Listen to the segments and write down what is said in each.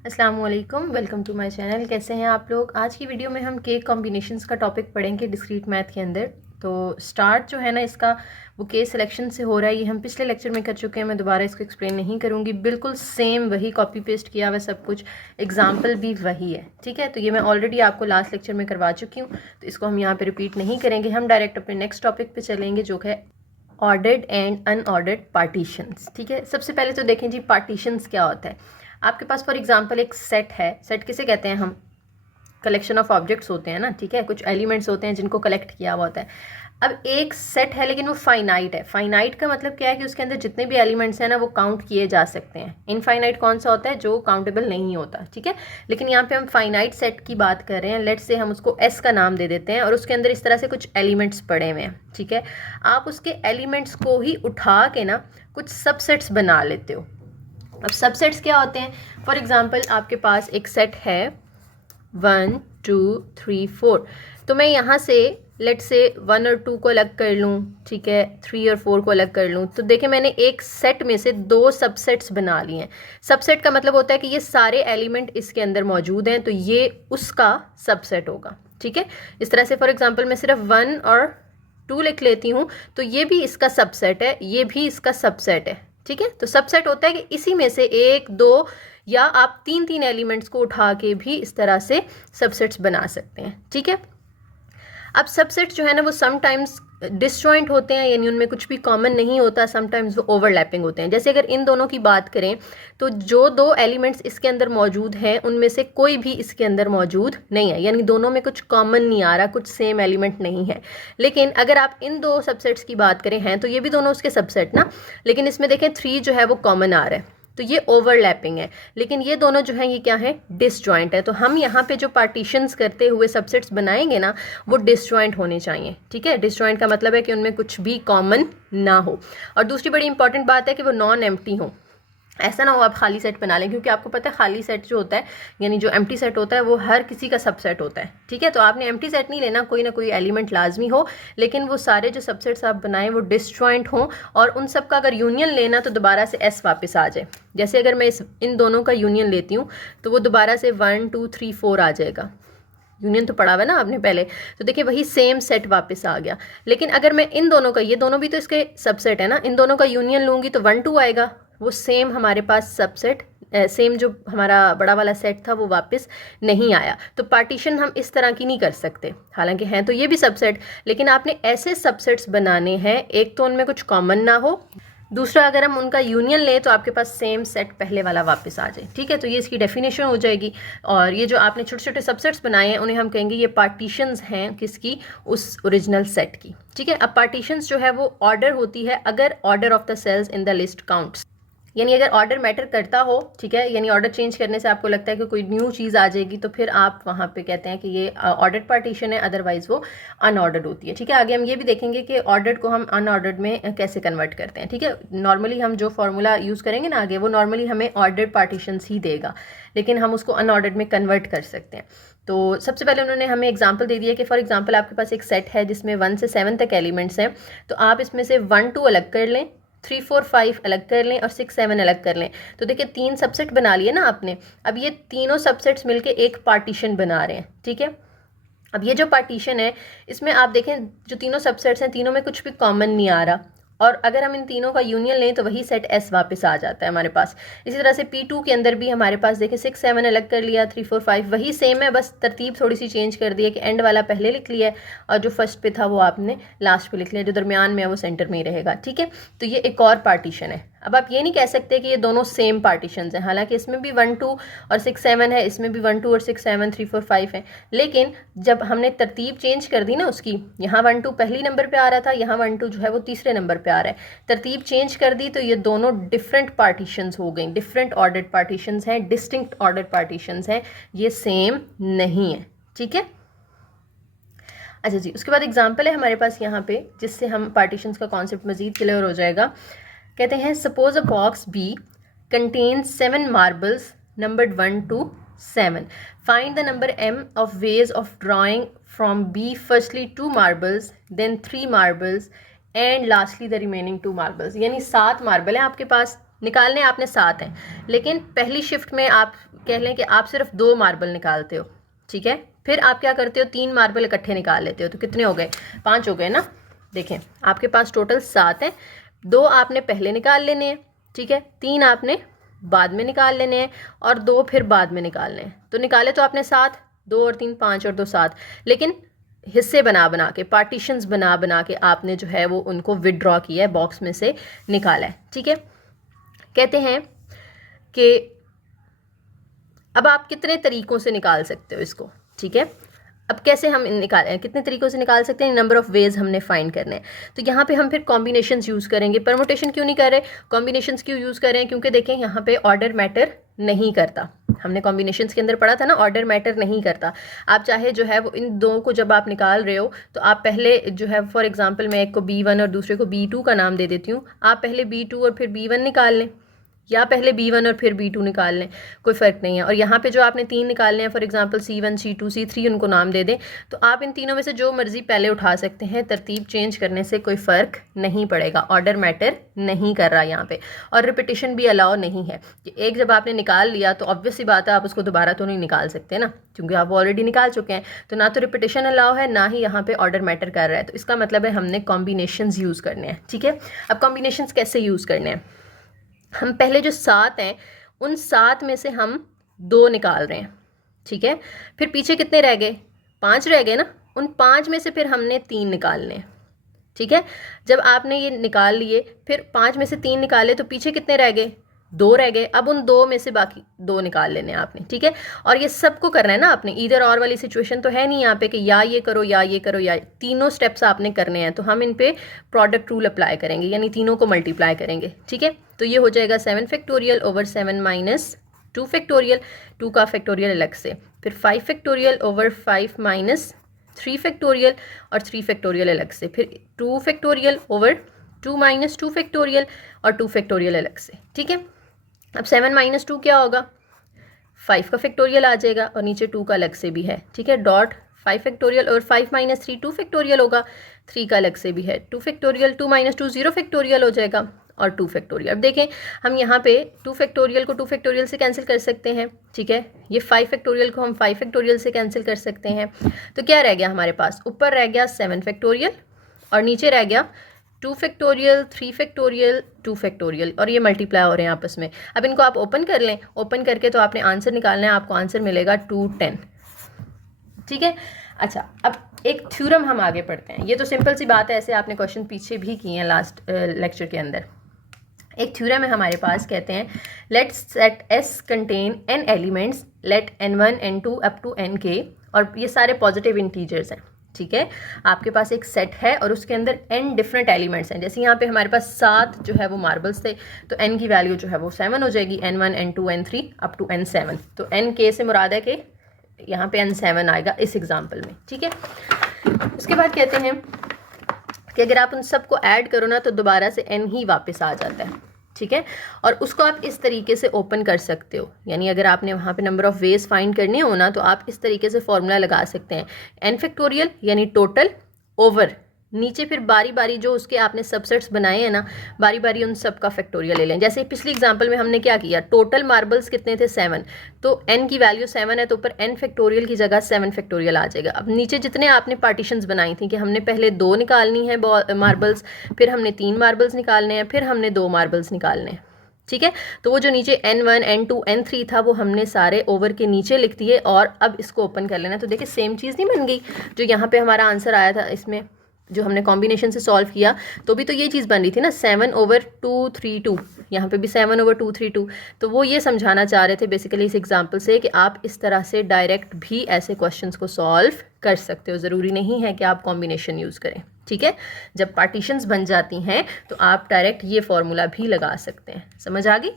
अस्सलाम वालेकुम, welcome to my channel. कैसे हैं आप लोग। आज की वीडियो में हम केक कॉम्बिनेशंस का टॉपिक पढ़ेंगे डिस्क्रीट मैथ के अंदर। तो स्टार्ट जो है ना इसका वो केस सिलेक्शन से हो रहा है। ये हम पिछले लेक्चर में कर चुके हैं, मैं दोबारा इसको एक्सप्लेन नहीं करूँगी। बिल्कुल सेम वही कॉपी पेस्ट किया हुआ सब कुछ, एग्जाम्पल भी वही है। ठीक है, तो ये मैं ऑलरेडी आपको लास्ट लेक्चर में करवा चुकी हूँ, तो इसको हम यहाँ पर रिपीट नहीं करेंगे। हम डायरेक्ट अपने नेक्स्ट टॉपिक पर चलेंगे जो है ऑर्डर्ड एंड अनऑर्डर्ड पार्टीशंस। ठीक है, सबसे पहले तो देखें जी पार्टीशंस क्या होता है। आपके पास फॉर एग्जांपल एक सेट है। सेट किसे कहते हैं हम? कलेक्शन ऑफ ऑब्जेक्ट्स होते हैं ना। ठीक है, कुछ एलिमेंट्स होते हैं जिनको कलेक्ट किया हुआ होता है। अब एक सेट है लेकिन वो फाइनाइट है। फाइनाइट का मतलब क्या है कि उसके अंदर जितने भी एलिमेंट्स हैं ना वो काउंट किए जा सकते हैं। इनफाइनाइट कौन सा होता है? जो काउंटेबल नहीं होता। ठीक है, लेकिन यहाँ पे हम फाइनाइट सेट की बात कर रहे हैं। लेट्स से हम उसको एस का नाम दे देते हैं और उसके अंदर इस तरह से कुछ एलिमेंट्स पड़े हुए हैं। ठीक है, आप उसके एलिमेंट्स को ही उठा के ना कुछ सबसेट्स बना लेते हो। अब सबसेट्स क्या होते हैं? फॉर एग्जांपल आपके पास एक सेट है 1 2 3 4, तो मैं यहाँ से लेट से 1 और 2 को अलग कर लूँ। ठीक है, 3 और 4 को अलग कर लूँ। तो देखिए मैंने एक सेट में से 2 सबसेट्स बना लिए हैं। सबसेट का मतलब होता है कि ये सारे एलिमेंट इसके अंदर मौजूद हैं, तो ये उसका सबसेट होगा। ठीक है, इस तरह से फॉर एग्जांपल मैं सिर्फ 1 और 2 लिख लेती हूँ, तो ये भी इसका सबसेट है, ये भी इसका सबसेट है। ठीक है, तो सबसेट होता है कि इसी में से 1 2 या आप 3 एलिमेंट्स को उठा के भी इस तरह से सबसेट्स बना सकते हैं। ठीक है, अब सबसेट जो है ना वो समटाइम्स डिसजॉइंट होते हैं, यानी उनमें कुछ भी कॉमन नहीं होता। समटाइम्स वो ओवरलैपिंग होते हैं। जैसे अगर इन दोनों की बात करें तो जो 2 एलिमेंट्स इसके अंदर मौजूद हैं उनमें से कोई भी इसके अंदर मौजूद नहीं है, यानी दोनों में कुछ कॉमन नहीं आ रहा, कुछ सेम एलिमेंट नहीं है। लेकिन अगर आप इन 2 सबसेट्स की बात करें हैं तो ये भी दोनों उसके सबसेट ना, लेकिन इसमें देखें 3 जो है वो कॉमन आ रहा है, तो ये ओवरलैपिंग है। लेकिन ये दोनों जो हैं ये क्या है? डिसजॉइंट है। तो हम यहाँ पे जो पार्टीशंस करते हुए सबसेट्स बनाएंगे ना वो डिसजॉइंट होने चाहिए। ठीक है, डिसजॉइंट का मतलब है कि उनमें कुछ भी कॉमन ना हो। और दूसरी बड़ी इंपॉर्टेंट बात है कि वो नॉन एम्प्टी हो। ऐसा ना हो आप खाली सेट बना लें, क्योंकि आपको पता है खाली सेट जो होता है यानी जो एम्प्टी सेट होता है वो हर किसी का सबसेट होता है। ठीक है, तो आपने एम्प्टी सेट नहीं लेना, कोई ना कोई एलिमेंट लाजमी हो, लेकिन वो सारे जो सबसेट्स आप बनाएं वो डिसजॉइंट हों और उन सब का अगर यूनियन लेना तो दोबारा से एस वापस आ जाए। जैसे अगर मैं इन दोनों का यूनियन लेती हूँ तो वो दोबारा से 1 2 3 4 आ जाएगा। यूनियन तो पढ़ा हुआ ना आपने पहले, तो देखिए वही सेम सेट वापस आ गया। लेकिन अगर मैं इन दोनों का, ये दोनों भी तो इसके सबसेट है ना, इन दोनों का यूनियन लूँगी तो 1 2 आएगा। वो सेम हमारे पास सबसेट, सेम जो हमारा बड़ा वाला सेट था वो वापस नहीं आया। तो पार्टीशन हम इस तरह की नहीं कर सकते। हालांकि हैं तो ये भी सबसेट, लेकिन आपने ऐसे सबसेट्स बनाने हैं एक तो उनमें कुछ कॉमन ना हो, दूसरा अगर हम उनका यूनियन लें तो आपके पास सेम सेट पहले वाला वापस आ जाए। ठीक है, तो ये इसकी डेफिनेशन हो जाएगी। और ये जो आपने छोटे छोटे सबसेट्स बनाए हैं उन्हें हम कहेंगे ये पार्टीशंस हैं किसकी? उस ओरिजिनल सेट की। ठीक है, अब पार्टीशंस जो है वो ऑर्डर होती है अगर order of the cells in the list counts, यानी अगर ऑर्डर मैटर करता हो। ठीक है, यानी ऑर्डर चेंज करने से आपको लगता है कि कोई न्यू चीज़ आ जाएगी तो फिर आप वहाँ पे कहते हैं कि ये ऑर्डर्ड पार्टीशन है, अदरवाइज वो अनऑर्डर्ड होती है। ठीक है, आगे हम ये भी देखेंगे कि ऑर्डर्ड को हम अनऑर्डर्ड में कैसे कन्वर्ट करते हैं। ठीक है, नॉर्मली हम जो फार्मूला यूज़ करेंगे ना आगे वो नॉर्मली हमें ऑर्डर्ड पार्टीशंस ही देगा, लेकिन हम उसको अनऑर्डर्ड में कन्वर्ट कर सकते हैं। तो सबसे पहले उन्होंने हमें एग्जांपल दे दिया कि फॉर एग्जांपल आपके पास एक सेट है जिसमें 1 से 7 तक एलिमेंट्स हैं, तो आप इसमें से 1 2 अलग कर लें, 3 4 5 अलग कर लें और 6 7 अलग कर लें। तो देखिए 3 सबसेट बना लिए ना आपने। अब ये तीनों सबसेट्स मिलके एक पार्टीशन बना रहे हैं। ठीक है, अब ये जो पार्टीशन है इसमें आप देखें जो तीनों सबसेट्स हैं तीनों में कुछ भी कॉमन नहीं आ रहा, और अगर हम इन तीनों का यूनियन लें तो वही सेट एस वापस आ जाता है हमारे पास। इसी तरह से P2 के अंदर भी हमारे पास देखें 6 7 अलग कर लिया, 3 4 5 वही सेम है, बस तरतीब थोड़ी सी चेंज कर दी है कि एंड वाला पहले लिख लिया है और जो फर्स्ट पे था वो आपने लास्ट पे लिख लिया, जो दरमियान में है वो सेंटर में ही रहेगा। ठीक है, तो ये एक और पार्टीशन है। अब आप ये नहीं कह सकते कि ये दोनों सेम पार्टीशंस हैं, हालांकि इसमें भी 1 2 और 6 7 है, इसमें भी 1 2 और 6 7 3 4 5 है, लेकिन जब हमने तरतीब चेंज कर दी ना उसकी, यहाँ 1 2 पहली नंबर पे आ रहा था, यहाँ 1 2 जो है वो तीसरे नंबर पे आ रहा है। तरतीब चेंज कर दी तो ये दोनों डिफरेंट पार्टीशंस हो गई, डिफरेंट ऑर्डर्ड पार्टीशंस हैं, डिस्टिंक्ट ऑर्डर्ड पार्टीशंस हैं, ये सेम नहीं है। ठीक है, अच्छा जी, उसके बाद एग्जाम्पल है हमारे पास यहाँ पे जिससे हम पार्टीशंस का कॉन्सेप्ट मजीद क्लियर हो जाएगा। कहते हैं suppose a box B contains 7 marbles numbered 1 to 7. Find the number m of ways of drawing from B firstly 2 marbles, then 3 marbles and lastly the remaining 2 marbles. यानी 7 मार्बल है आपके पास, निकालने आपने 7 हैं, लेकिन पहली शिफ्ट में आप कह लें कि आप सिर्फ 2 मार्बल निकालते हो, ठीक है। फिर आप क्या करते हो, 3 मार्बल इकट्ठे निकाल लेते हो, तो कितने हो गए, 5 हो गए ना। देखें आपके पास टोटल 7 हैं, 2 आपने पहले निकाल लेने हैं, ठीक है, 3 आपने बाद में निकाल लेने हैं और 2 फिर बाद में निकालने हैं। तो निकाले तो आपने 7, 2 और 3 5 और 2 7, लेकिन हिस्से बना बना के, पार्टीशंस बना बना के आपने जो है वो उनको विदड्रॉ किया है, बॉक्स में से निकाला है, ठीक है। कहते हैं कि अब आप कितने तरीक़ों से निकाल सकते हो इसको, ठीक है। अब कैसे हम निकालें, कितने तरीक़ों से निकाल सकते हैं, नंबर ऑफ़ वेज हमने फाइंड करने हैं। तो यहाँ पे हम फिर कॉम्बिनेशंस यूज़ करेंगे। परमुटेशन क्यों नहीं कर रहे, कॉम्बिनेशंस क्यों यूज़ कर रहे हैं, क्योंकि देखें यहाँ पे ऑर्डर मैटर नहीं करता। हमने कॉम्बिनेशंस के अंदर पढ़ा था ना, ऑर्डर मैटर नहीं करता। आप चाहे जो है वो इन दो को जब आप निकाल रहे हो तो आप पहले जो है, फॉर एग्जांपल मैं एक को B1 और दूसरे को B2 का नाम दे देती हूँ, आप पहले B2 और फिर B1 निकाल लें, या पहले B1 और फिर B2 निकाल लें, कोई फ़र्क नहीं है। और यहाँ पे जो आपने 3 निकालने हैं, for example C1 C2 C3 उनको नाम दे दें, तो आप इन तीनों में से जो मर्ज़ी पहले उठा सकते हैं, तरतीब चेंज करने से कोई फ़र्क नहीं पड़ेगा, ऑर्डर मैटर नहीं कर रहा यहाँ पे। और रिपीटिशन भी अलाउ नहीं है कि एक जब आपने निकाल लिया तो ऑब्वियस सी बात है आप उसको दोबारा तो नहीं निकाल सकते ना, क्योंकि आप ऑलरेडी निकाल चुके हैं। तो ना तो रिपीटिशन अलाउ है, ना ही यहाँ पर ऑर्डर मैटर कर रहा है। तो इसका मतलब है हमने कॉम्बिनेशंस यूज़ करने हैं, ठीक है। अब कॉम्बिनेशंस कैसे यूज़ करने हैं, हम पहले जो 7 हैं उन 7 में से हम 2 निकाल रहे हैं, ठीक है। फिर पीछे कितने रह गए, 5 रह गए ना, उन 5 में से फिर हमने 3 निकालने हैं, ठीक है। जब आपने ये निकाल लिए, फिर 5 में से 3 निकाले तो पीछे कितने रह गए, 2 रह गए। अब उन 2 में से बाकी 2 निकाल लेने हैं आपने, ठीक है। और ये सबको करना है ना आपने, इधर और वाली सिचुएशन तो है नहीं यहाँ पे कि या ये करो या ये करो, या तीनों स्टेप्स आपने करने हैं। तो हम इन पे प्रोडक्ट रूल अप्लाई करेंगे, यानी तीनों को मल्टीप्लाई करेंगे, ठीक है। तो ये हो जाएगा 7 फैक्टोरियल ओवर 7 माइनस 2 फैक्टोरियल, 2 का फैक्टोरियल अलग से, फिर 5 फैक्टोरियल ओवर 5 माइनस 3 फैक्टोरियल और 3 फैक्टोरियल अलग से, फिर 2 फैक्टोरियल ओवर 2 माइनस 2 फैक्टोरियल और 2 फैक्टोरियल अलग से, ठीक है। अब 7 माइनस 2 क्या होगा, 5 का फैक्टोरियल आ जाएगा और नीचे 2 का अलग से भी है, ठीक है। डॉट 5 फैक्टोरियल और 5 माइनस 3 2 फैक्टोरियल होगा, 3 का अलग से भी है, 2 फैक्टोरियल, 2 माइनस 2 0 फैक्टोरियल हो जाएगा और 2 फैक्टोरियल। अब देखें हम यहाँ पे 2 फैक्टोरियल को 2 फैक्टोरियल से कैंसिल कर सकते हैं, ठीक है। ये 5 फैक्टोरियल को हम 5 फैक्टोरियल से कैंसिल कर सकते हैं। तो क्या रह गया हमारे पास, ऊपर रह गया 7 फैक्टोरियल और नीचे रह गया 2 फैक्टोरियल 3 फैक्टोरियल 2 फैक्टोरियल, और ये मल्टीप्लाई हो रहे हैं आपस में। अब इनको आप ओपन कर लें, ओपन करके तो आपने आंसर निकालना है, आपको आंसर मिलेगा 210, ठीक है। अच्छा, अब एक थ्योरम हम आगे पढ़ते हैं। ये तो सिंपल सी बात है, ऐसे आपने क्वेश्चन पीछे भी किए हैं लास्ट लेक्चर के अंदर। एक थ्योरम है हमारे पास, कहते हैं let set S contain n elements, let n1 n2 up to nk, और ये सारे पॉजिटिव इंटीजर्स हैं, ठीक है। आपके पास एक सेट है और उसके अंदर n डिफरेंट एलिमेंट्स हैं। जैसे यहाँ पे हमारे पास 7 जो है वो मार्बल्स थे, तो n की वैल्यू जो है वो 7 हो जाएगी, n1 n2 n3 up to n7। तो nk से मुराद है कि यहाँ पे n7 आएगा इस एग्जाम्पल में, ठीक है। उसके बाद कहते हैं कि अगर आप उन सबको ऐड करो ना तो दोबारा से n ही वापस आ जाता है, ठीक है। और उसको आप इस तरीके से ओपन कर सकते हो, यानी अगर आपने वहाँ पे नंबर ऑफ़ वेज फाइंड करने हो ना, तो आप इस तरीके से फॉर्मूला लगा सकते हैं, n फैक्टोरियल यानी टोटल ओवर नीचे फिर बारी बारी जो उसके आपने सबसेट्स बनाए हैं ना, बारी बारी उन सब का फैक्टोरियल ले लें। जैसे पिछली एग्जांपल में हमने क्या किया, टोटल मार्बल्स कितने थे 7, तो n की वैल्यू 7 है, तो ऊपर n फैक्टोरियल की जगह 7 फैक्टोरियल आ जाएगा। अब नीचे जितने आपने पार्टीशंस बनाई थी कि हमने पहले 2 निकालनी है मार्बल्स, फिर हमने 3 मार्बल्स निकालने हैं, फिर हमने 2 मार्बल्स निकालने हैं, ठीक है। तो वो जो नीचे n1 n2 n3 था वो हमने सारे ओवर के नीचे लिख दिए और अब इसको ओपन कर लेना। तो देखिए सेम चीज़ नहीं बन गई, जो यहाँ पे हमारा आंसर आया था, इसमें जो हमने कॉम्बिनेशन से सॉल्व किया तो भी तो ये चीज़ बन रही थी ना, 7/232, यहाँ पे भी 7/232। तो वो ये समझाना चाह रहे थे बेसिकली इस एग्जांपल से कि आप इस तरह से डायरेक्ट भी ऐसे क्वेश्चंस को सॉल्व कर सकते हो, ज़रूरी नहीं है कि आप कॉम्बिनेशन यूज़ करें, ठीक है। जब पार्टीशंस बन जाती हैं तो आप डायरेक्ट ये फॉर्मूला भी लगा सकते हैं। समझ आ गई?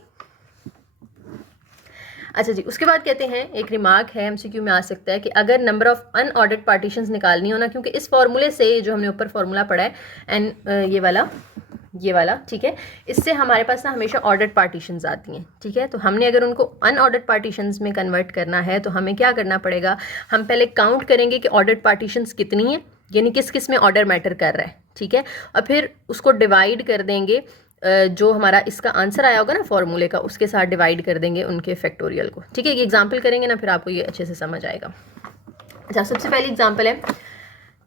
अच्छा जी, उसके बाद कहते हैं एक रिमार्क है, एमसीक्यू में आ सकता है कि अगर नंबर ऑफ़ अनऑर्डर्ड पार्टीशंस निकालनी हो ना, क्योंकि इस फॉर्मूले से जो हमने ऊपर फॉर्मूला पढ़ा है एंड ये वाला ठीक है, इससे हमारे पास ना हमेशा ऑर्डर्ड पार्टीशंस आती हैं, ठीक है। तो हमने अगर उनको अनऑर्डर्ड पार्टीशंस में कन्वर्ट करना है तो हमें क्या करना पड़ेगा, हम पहले काउंट करेंगे कि ऑर्डर्ड पार्टीशंस कितनी हैं, यानी किस किस में ऑर्डर मैटर कर रहा है, ठीक है। और फिर उसको डिवाइड कर देंगे जो हमारा इसका आंसर आया होगा ना फॉर्मूले का, उसके साथ डिवाइड कर देंगे उनके फैक्टोरियल को। ठीक है, ये एग्जाम्पल करेंगे ना, फिर आपको ये अच्छे से समझ आएगा। अच्छा, सबसे पहली एग्जाम्पल है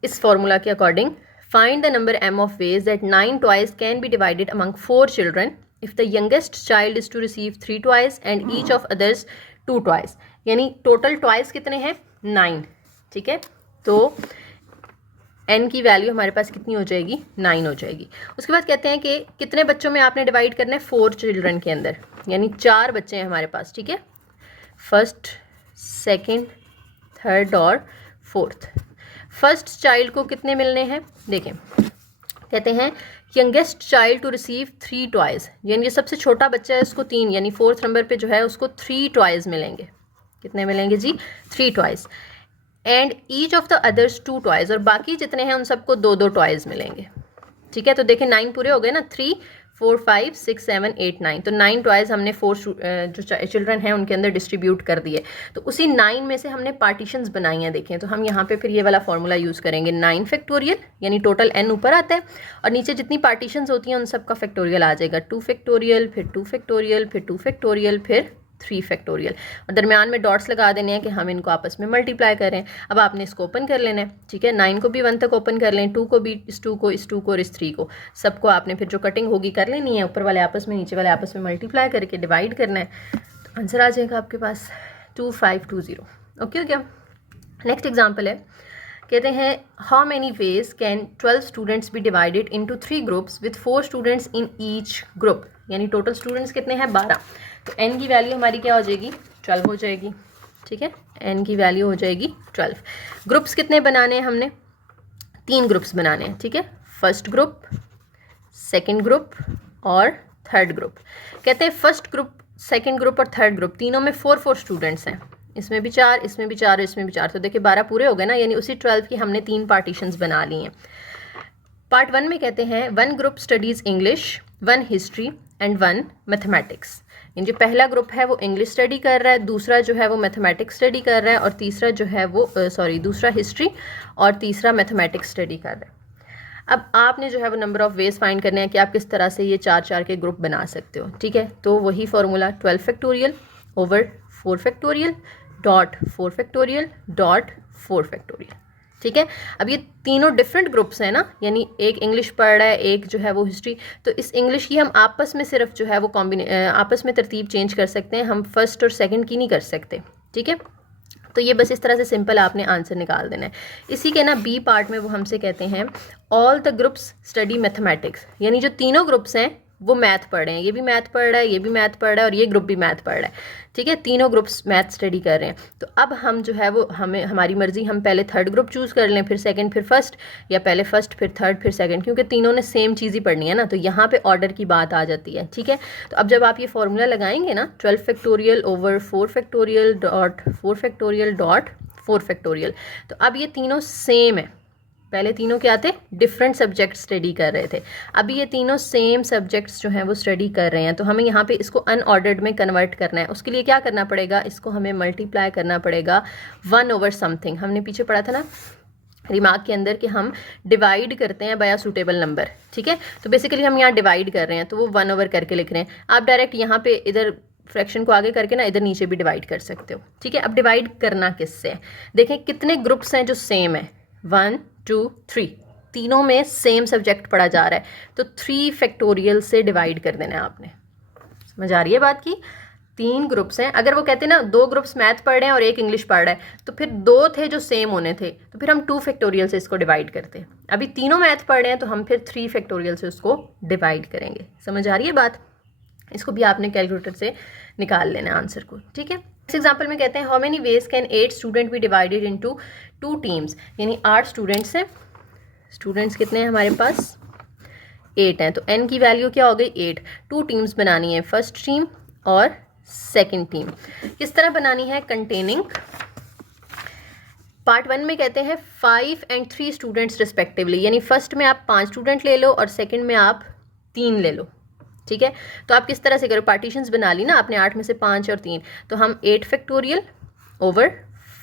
इस फॉर्मूला के according, find the number m of ways that 9 toys can be divided among 4 children if the youngest child is to receive 3 toys and each of others 2 toys. यानी टोटल टॉयज कितने हैं? 9। ठीक है, तो n की value हमारे पास कितनी हो जाएगी? 9 हो जाएगी। उसके बाद कहते हैं कि कितने बच्चों में आपने डिवाइड करना है? 4 चिल्ड्रन के अंदर, यानी 4 बच्चे हैं हमारे पास। ठीक है, फर्स्ट, सेकंड, थर्ड और फोर्थ। फर्स्ट चाइल्ड को कितने मिलने हैं? देखें, कहते हैं youngest child to receive 3 toys, यानी जो सबसे छोटा बच्चा है उसको 3, यानी 4th नंबर पे जो है उसको 3 टॉयज मिलेंगे। कितने मिलेंगे जी? 3 toys. And each of the others 2 toys, और बाकी जितने हैं उन सबको 2-2 टॉयज मिलेंगे। ठीक है, तो देखें 9 पूरे हो गए ना, 3, 4, 5, 6, 7, 8, 9, तो 9 टॉयज हमने 4 जो चिल्ड्रन हैं उनके अंदर डिस्ट्रीब्यूट कर दिए। तो उसी 9 में से हमने पार्टीशंस बनाई हैं। देखें, तो हम यहाँ पे फिर ये वाला फॉर्मूला यूज़ करेंगे, 9 फैक्टोरियल, यानी टोटल n ऊपर आता है और नीचे जितनी पार्टीशंस होती हैं उन सब का फैक्टोरियल आ जाएगा। 2 फैक्टोरियल, फिर 2 फैक्टोरियल, फिर 2 फैक्टोरियल, फिर 3 फैक्टोरियल, और दरमियान में डॉट्स लगा देने हैं कि हम इनको आपस में मल्टीप्लाई करें। अब आपने इसको ओपन कर लेना है। ठीक है, 9 को भी 1 तक ओपन कर लें, 2 को भी, इस 2 को, इस 2 को और इस 3 को, सबको आपने फिर जो कटिंग होगी कर लेनी है, ऊपर वाले आपस में नीचे वाले आपस में मल्टीप्लाई करके डिवाइड करना है, तो आंसर आ जाएगा आपके पास 2520। ओके हो गया। नेक्स्ट एग्जाम्पल है, कहते हैं how many ways can 12 students be divided into 3 groups with 4 students in each group, यानी टोटल स्टूडेंट्स कितने हैं? 12। तो n की वैल्यू हमारी क्या हो जाएगी? 12 हो जाएगी। ठीक है, n की वैल्यू हो जाएगी 12। ग्रुप्स कितने बनाने हैं? हमने 3 ग्रुप्स बनाने हैं। ठीक है, फर्स्ट ग्रुप, सेकंड ग्रुप और थर्ड ग्रुप। कहते हैं फर्स्ट ग्रुप, सेकंड ग्रुप और थर्ड ग्रुप तीनों में 4-4 स्टूडेंट्स हैं, इसमें भी 4, इसमें भी 4, इसमें भी 4, तो देखिए 12 पूरे हो गए ना, यानी उसी 12 की हमने 3 पार्टीशंस बना ली हैं। पार्ट 1 में कहते हैं 1 group studies English, 1 history and 1 mathematics. जो पहला ग्रुप है वो इंग्लिश स्टडी कर रहा है, दूसरा जो है वो मैथमेटिक्स स्टडी कर रहा है, और तीसरा जो है वो दूसरा हिस्ट्री और तीसरा मैथमेटिक्स स्टडी कर रहा है। अब आपने जो है वो नंबर ऑफ़ वेज फाइंड करने हैं कि आप किस तरह से ये 4-4 के ग्रुप बना सकते हो। ठीक है, तो वही formula 12 factorial over 4 factorial dot 4 factorial dot 4 factorial. ठीक है, अब ये तीनों डिफरेंट ग्रुप्स हैं ना, यानी एक इंग्लिश पढ़ रहा है, एक जो है वो हिस्ट्री, तो इस इंग्लिश की हम आपस में सिर्फ जो है वो आपस में तरतीब चेंज कर सकते हैं, हम फर्स्ट और सेकंड की नहीं कर सकते। ठीक है, तो ये बस इस तरह से सिंपल आपने आंसर निकाल देना है। इसी के ना बी पार्ट में वो हमसे कहते हैं all the groups study mathematics, यानी जो तीनों ग्रुप्स हैं वो मैथ पढ़ रहे हैं, ये भी मैथ पढ़ रहा है, ये भी मैथ पढ़ रहा है और ये ग्रुप भी मैथ पढ़ रहा है। ठीक है, तीनों ग्रुप्स मैथ स्टडी कर रहे हैं। तो अब हम जो है वो हमारी मर्जी, हम पहले थर्ड ग्रुप चूज़ कर लें, फिर सेकंड, फिर फर्स्ट, या पहले फर्स्ट फिर थर्ड फिर सेकंड, क्योंकि तीनों ने सेम चीज़ ही पढ़नी है ना, तो यहाँ पे ऑर्डर की बात आ जाती है। ठीक है, तो अब जब आप ये फॉर्मूला लगाएंगे ना, 12 factorial over 4 factorial dot 4 factorial dot 4 factorial, तो अब ये तीनों सेम है। पहले तीनों क्या थे? डिफरेंट सब्जेक्ट स्टडी कर रहे थे, अभी ये तीनों सेम सब्जेक्ट्स जो हैं वो स्टडी कर रहे हैं, तो हमें यहाँ पे इसको अनऑर्डर्ड में कन्वर्ट करना है। उसके लिए क्या करना पड़ेगा? इसको हमें मल्टीप्लाई करना पड़ेगा 1 ओवर समथिंग। हमने पीछे पढ़ा था ना रिमार्क के अंदर कि हम डिवाइड करते हैं बाय सूटेबल नंबर। ठीक है, तो बेसिकली हम यहाँ डिवाइड कर रहे हैं, तो वो 1 ओवर करके लिख रहे हैं। आप डायरेक्ट यहाँ पे इधर फ्रैक्शन को आगे करके ना इधर नीचे भी डिवाइड कर सकते हो। ठीक है, अब डिवाइड करना किससे? देखें कितने ग्रुप्स हैं जो सेम है, 1, 2, 3, तीनों में सेम सब्जेक्ट पढ़ा जा रहा है, तो 3 फैक्टोरियल से डिवाइड कर देना है आपने। समझ आ रही है बात की? 3 ग्रुप्स हैं, अगर वो कहते हैं ना 2 ग्रुप्स मैथ पढ़ रहे हैं और एक इंग्लिश पढ़ रहा है, तो फिर 2 थे जो सेम होने थे, तो फिर हम 2 फैक्टोरियल से इसको डिवाइड करते हैं। अभी तीनों मैथ पढ़ रहे हैं, तो हम फिर 3 फैक्टोरियल से उसको डिवाइड करेंगे। समझ आ रही है बात? इसको भी आपने कैलकुलेटर से निकाल लेना आंसर को। ठीक है, इस एग्जाम्पल में कहते हैं how many ways can 8 student be divided into 2 teams, यानी 8 स्टूडेंट्स हैं। स्टूडेंट्स कितने हैं हमारे पास? 8 हैं, तो n की वैल्यू क्या हो गई? 8। 2 टीम्स बनानी है, फर्स्ट टीम और सेकंड टीम। किस तरह बनानी है? कंटेनिंग। पार्ट 1 में कहते हैं 5 and 3 स्टूडेंट्स रिस्पेक्टिवली, यानी फर्स्ट में आप 5 स्टूडेंट ले लो और सेकंड में आप 3 ले लो। ठीक है, तो आप किस तरह से करो? पार्टीशंस बना ली ना आपने, 8 में से 5 और 3, तो हम 8 factorial over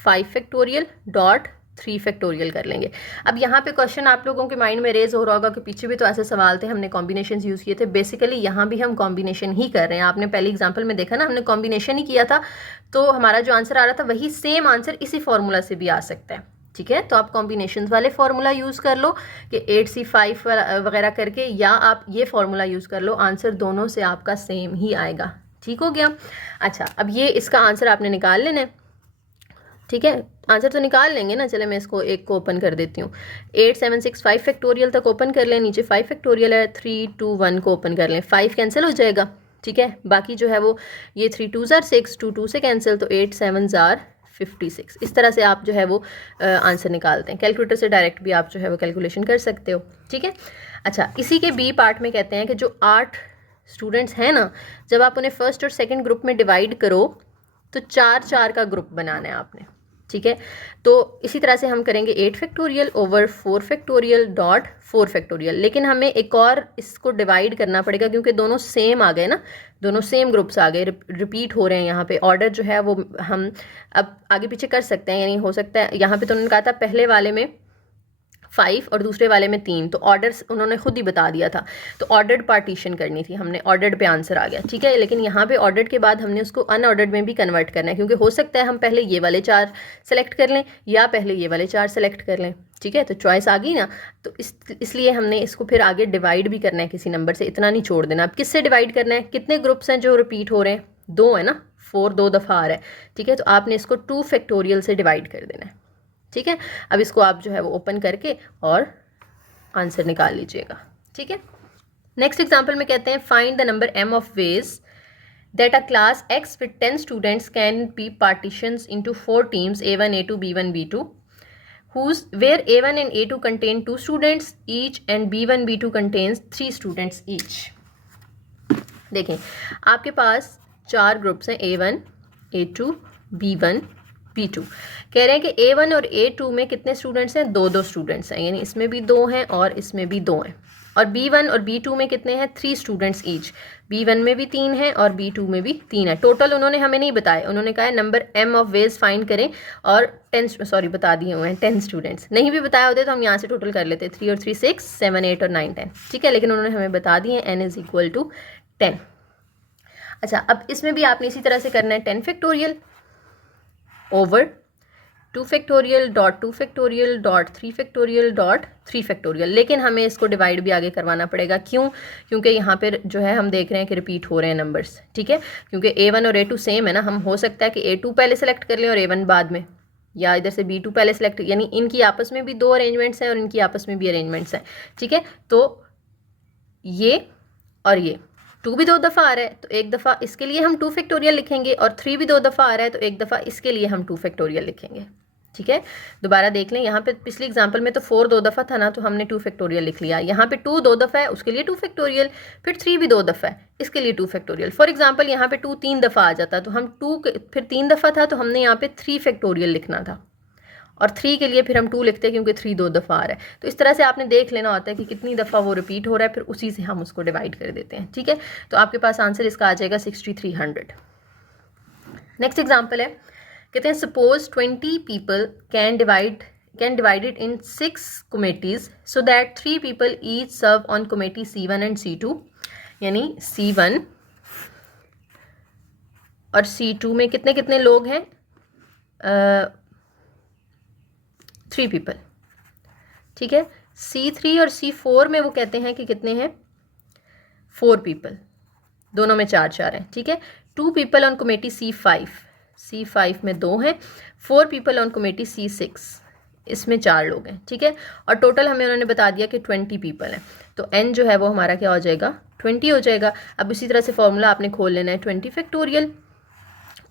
5 factorial dot 3 factorial कर लेंगे। अब यहाँ पे क्वेश्चन आप लोगों के माइंड में रेज हो रहा होगा कि पीछे भी तो ऐसे सवाल थे, हमने कॉम्बिनेशन यूज़ किए थे। बेसिकली यहाँ भी हम कॉम्बिनेशन ही कर रहे हैं। आपने पहले एग्जाम्पल में देखा ना, हमने कॉम्बिनेशन ही किया था, तो हमारा जो आंसर आ रहा था वही सेम आंसर इसी फॉर्मूला से भी आ सकता है। ठीक है, तो आप कॉम्बिनेशन वाले फॉर्मूला यूज़ कर लो कि 8C5 वगैरह करके, या आप ये फॉर्मूला यूज़ कर लो, आंसर दोनों से आपका सेम ही आएगा। ठीक हो गया। अच्छा, अब ये इसका आंसर आपने निकाल लेना है। ठीक है, आंसर तो निकाल लेंगे ना। चले मैं इसको एक को ओपन कर देती हूँ। 8 7 6 5 फैक्टोरियल तक ओपन कर लें, नीचे 5 फैक्टोरियल है, 3 2 1 को ओपन कर लें, 5 कैंसिल हो जाएगा। ठीक है, बाकी जो है वो ये 3 2 ज़ार 6, 2 2 से कैंसिल, तो 8 7 ज़ार 56। इस तरह से आप जो है वो आंसर निकालते हैं। कैलकुलेटर से डायरेक्ट भी आप जो है वो कैलकुलेशन कर सकते हो। ठीक है, अच्छा, इसी के बी पार्ट में कहते हैं कि जो 8 स्टूडेंट्स हैं ना, जब आप उन्हें फर्स्ट और सेकंड ग्रुप में डिवाइड करो तो 4 4 का ग्रुप बनाना है आपने। ठीक है, तो इसी तरह से हम करेंगे 8 factorial over 4 factorial dot 4 factorial. लेकिन हमें एक और इसको डिवाइड करना पड़ेगा क्योंकि दोनों सेम आ गए ना, दोनों सेम ग्रुप्स आ गए, रिपीट हो रहे हैं। यहाँ पे ऑर्डर जो है वो हम अब आगे पीछे कर सकते हैं, यानी हो सकता है यहाँ पे तो उन्होंने कहा था पहले वाले में 5 और दूसरे वाले में 3, तो ऑर्डर्स उन्होंने खुद ही बता दिया था, तो ऑर्डर्ड पार्टीशन करनी थी हमने, ऑर्डर्ड पे आंसर आ गया। ठीक है, लेकिन यहाँ पे ऑर्डर्ड के बाद हमने उसको अनऑर्डर्ड में भी कन्वर्ट करना है, क्योंकि हो सकता है हम पहले ये वाले 4 सेलेक्ट कर लें या पहले ये वाले 4 सेलेक्ट कर लें। ठीक है, तो चॉइस आ गई ना, तो इसलिए हमने इसको फिर आगे डिवाइड भी करना है किसी नंबर से, इतना नहीं छोड़ देना। अब किससे डिवाइड करना है, कितने ग्रुप्स हैं जो रिपीट हो रहे हैं, 2 है ना, 4 2 दफ़ा आ रहा है। ठीक है, तो आपने इसको 2 फैक्टोरियल से डिवाइड कर देना है। ठीक है, अब इसको आप जो है वो ओपन करके और आंसर निकाल लीजिएगा। ठीक है, नेक्स्ट एग्जांपल में कहते हैं find the number m of ways that a class x with 10 students can be partitions into 4 teams A1 A2 B1 B2 where A1 and A2 contain 2 students each and B1 B2 contains 3 students each। देखें, आपके पास 4 groups हैं, A1 A2 B1 B2। कह रहे हैं कि A1 और A2 में कितने स्टूडेंट्स हैं, 2 स्टूडेंट्स हैं, यानी इसमें भी 2 हैं और इसमें भी 2 हैं। और B1 और B2 में कितने हैं, 3 स्टूडेंट्स ईच। B1 में भी 3 हैं और B2 में भी 3 है। टोटल उन्होंने हमें नहीं बताया, उन्होंने कहा है number m of veg find करें, और 10 बता दिए हुए हैं 10 स्टूडेंट्स। नहीं भी बताया होते तो हम यहाँ से टोटल कर लेते, 3 और 3 6 7 8 और 9 10। ठीक है, लेकिन उन्होंने हमें बता दिए n इज इक्वल टू 10। अच्छा, अब इसमें भी आपने इसी तरह से करना है, 10 factorial over 2 factorial dot 2 factorial dot 3 factorial dot 3 factorial. लेकिन हमें इसको डिवाइड भी आगे करवाना पड़ेगा। क्यों? क्योंकि यहाँ पर जो है हम देख रहे हैं कि रिपीट हो रहे हैं नंबर्स। ठीक है, क्योंकि A1 और A2 सेम है ना, हम हो सकता है कि A2 पहले सेलेक्ट कर लें और A1 बाद में, या इधर से B2 पहले सेलेक्ट, यानी इनकी आपस में भी 2 अरेंजमेंट्स हैं और इनकी आपस में भी अरेंजमेंट्स हैं। ठीक है, तो ये और ये 2 भी 2 दफ़ा आ रहा है तो एक दफ़ा इसके लिए हम 2 फैक्टोरियल लिखेंगे, और 3 भी 2 दफ़ा आ रहा है तो एक दफ़ा इसके लिए हम 2 फैक्टोरियल लिखेंगे। ठीक है, दोबारा देख लें, यहाँ पे पिछले एग्जांपल में तो 4 2 दफ़ा था ना, तो हमने 2 फैक्टोरियल लिख लिया। यहाँ पे 2 2 दफ़ा है, उसके लिए 2 फैक्टोरियल, फिर 3 भी 2 दफ़ा है, इसके लिए 2 फैक्टोरियल। फॉर एग्जांपल यहाँ पे 2 3 दफ़ा आ जाता तो हम 2 फिर 3 दफ़ा था तो हमने यहाँ पे 3 फैक्टोरियल लिखना था, और 3 के लिए फिर हम 2 लिखते हैं क्योंकि 3 2 दफ़ा आ रहा है। तो इस तरह से आपने देख लेना होता है कि कितनी दफ़ा वो रिपीट हो रहा है, फिर उसी से हम उसको डिवाइड कर देते हैं। ठीक है, तो आपके पास आंसर इसका आ जाएगा 6300। नेक्स्ट एग्जाम्पल है, कहते हैं suppose 20 people can divided in 6 committees so that 3 people each serve on committee C1 and C2। यानी C1 और C2 में कितने कितने लोग हैं, 3 पीपल। ठीक है, C3 और C4 में वो कहते हैं कि कितने हैं, 4 पीपल, दोनों में 4 4 हैं। ठीक है, 2 पीपल ऑन कमेटी C5 में 2 हैं, 4 पीपल ऑन कमेटी C6, इसमें 4 लोग हैं। ठीक है, और टोटल हमें उन्होंने बता दिया कि 20 पीपल हैं, तो n जो है वो हमारा क्या हो जाएगा, 20 हो जाएगा। अब इसी तरह से फॉर्मूला आपने खोल लेना है, 20 factorial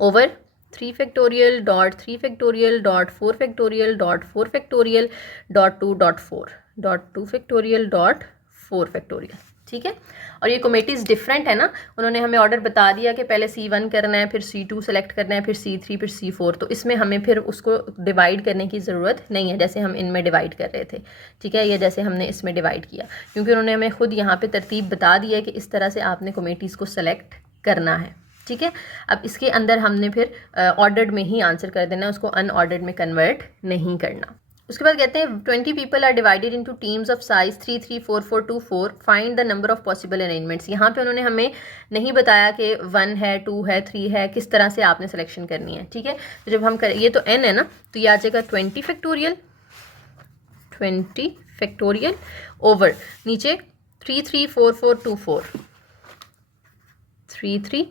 over 3 factorial dot 3 factorial dot 4 factorial dot 4 factorial dot 2 dot 4 dot 2 factorial dot 4 factorial. ठीक है, और ये कमेटीज़ डिफरेंट है ना, उन्होंने हमें ऑर्डर बता दिया कि पहले C1 करना है, फिर C2 सेलेक्ट करना है, फिर C3, फिर C4, तो इसमें हमें फिर उसको डिवाइड करने की ज़रूरत नहीं है जैसे हम इनमें डिवाइड कर रहे थे। ठीक है, या जैसे हमने इसमें डिवाइड किया, क्योंकि उन्होंने हमें खुद यहाँ पे तरतीब बता दी है कि इस तरह से आपने कमेटीज़ को सेलेक्ट करना है। ठीक है, अब इसके अंदर हमने फिर ऑर्डर्ड में ही आंसर कर देना है, उसको अनऑर्डर्ड में कन्वर्ट नहीं करना। उसके बाद कहते हैं 20 people are divided into teams of size 3 3 4 4 2 4 find the number of possible arrangements. यहाँ पे उन्होंने हमें नहीं बताया कि 1 है 2 है 3 है, किस तरह से आपने सिलेक्शन करनी है। ठीक है, तो जब हम करें, ये तो n है ना, तो ये आ जाएगा 20 फैक्टोरियल ओवर नीचे 3 3 4 4 2 4 3 3